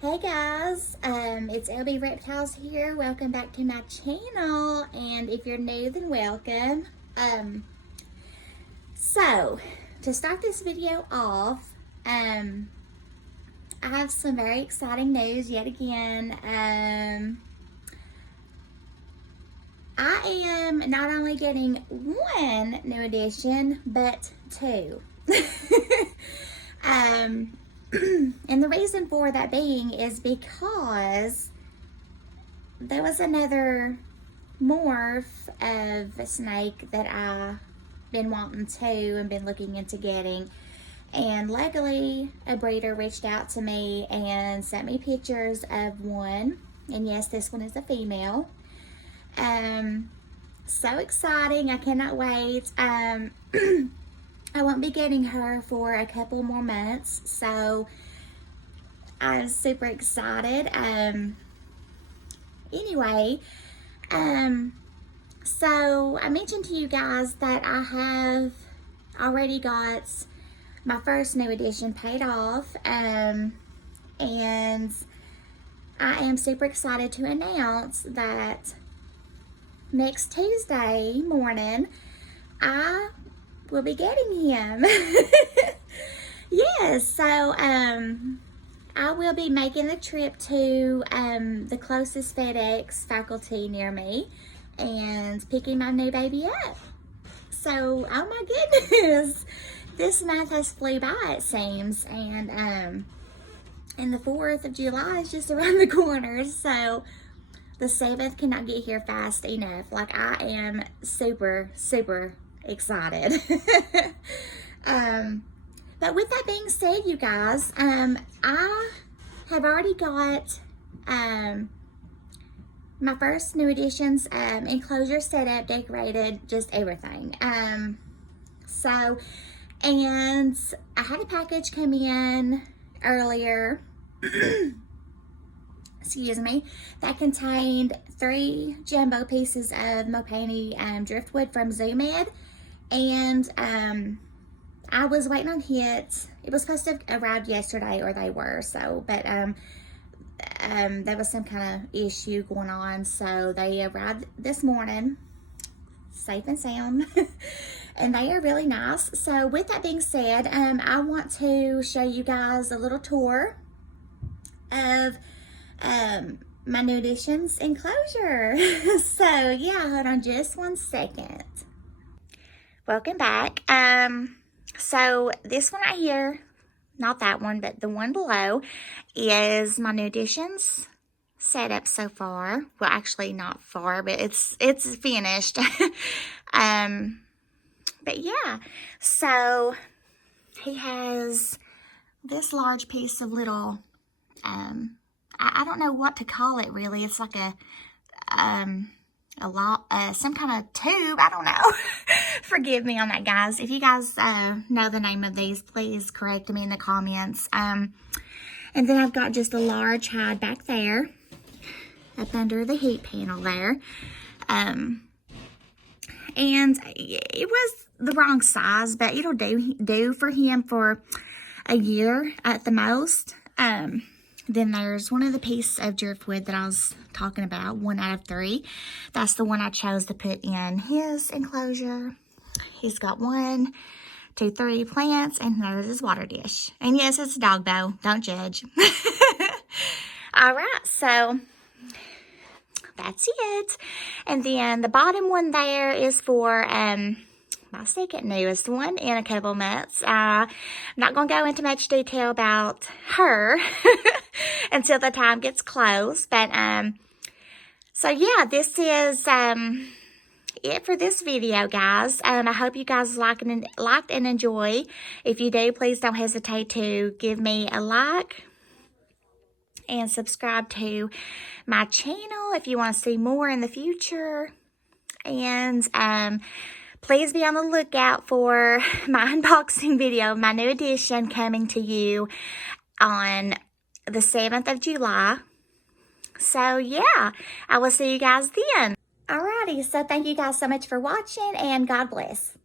Hey guys, it's LB Reptiles here. Welcome back to my channel, and if you're new, then welcome. So to start this video off, I have some very exciting news yet again. I am not only getting one new addition, but two. And the reason for that being is because there was another morph of a snake that I've been wanting to and been looking into getting. And luckily, a breeder reached out to me and sent me pictures of one. And yes, this one is a female. So exciting. I cannot wait. I won't be getting her for a couple more months, so I'm super excited. Anyway, so I mentioned to you guys that I have already got my first new edition paid off, and I am super excited to announce that next Tuesday morning, I will be getting him. Yes, so I will be making the trip to the closest FedEx faculty near me and picking my new baby up. So, oh my goodness, this month has flew by, it seems, and the 4th of July is just around the corner, so the 7th cannot get here fast enough. Like, I am super excited. But with that being said, you guys, I have already got my first new additions, enclosure set up, decorated, just everything. So, and I had a package come in earlier excuse me, that contained 3 jumbo pieces of Mopane driftwood from ZooMed. And I was waiting on it. It was supposed to have arrived yesterday, or they were, so, but there was some kind of issue going on, so they arrived this morning, safe and sound. And they are really nice. So with that being said, I want to show you guys a little tour of my new additions enclosure. So yeah, hold on just one second. Welcome back. So this one right here, not that one, but the one below, is my new additions setup so far. Well, actually not far, but it's finished. But yeah, so he has this large piece of little, I don't know what to call it really. It's like some kind of tube. I don't know. Forgive me on that, guys. If you guys know the name of these, please correct me in the comments. And then I've got just a large hide back there, up under the heat panel there. And it was the wrong size, but it'll do for him for a year at the most. Then there's one of the pieces of driftwood that I was talking about, 1 out of 3. That's the one I chose to put in his enclosure. He's got 1, 2, 3 plants, and there's his water dish. And yes, it's a dog though, don't judge. All right, so that's it. And then the bottom one there is for my second newest one in a couple months. I'm not going to go into much detail about her until the time gets close. But, so yeah, this is it for this video, guys. I hope you guys liked and enjoy. If you do, please don't hesitate to give me a like and subscribe to my channel if you want to see more in the future. And, please be on the lookout for my unboxing video, my new addition, coming to you on the 7th of July. So, yeah, I will see you guys then. Alrighty, so thank you guys so much for watching, and God bless.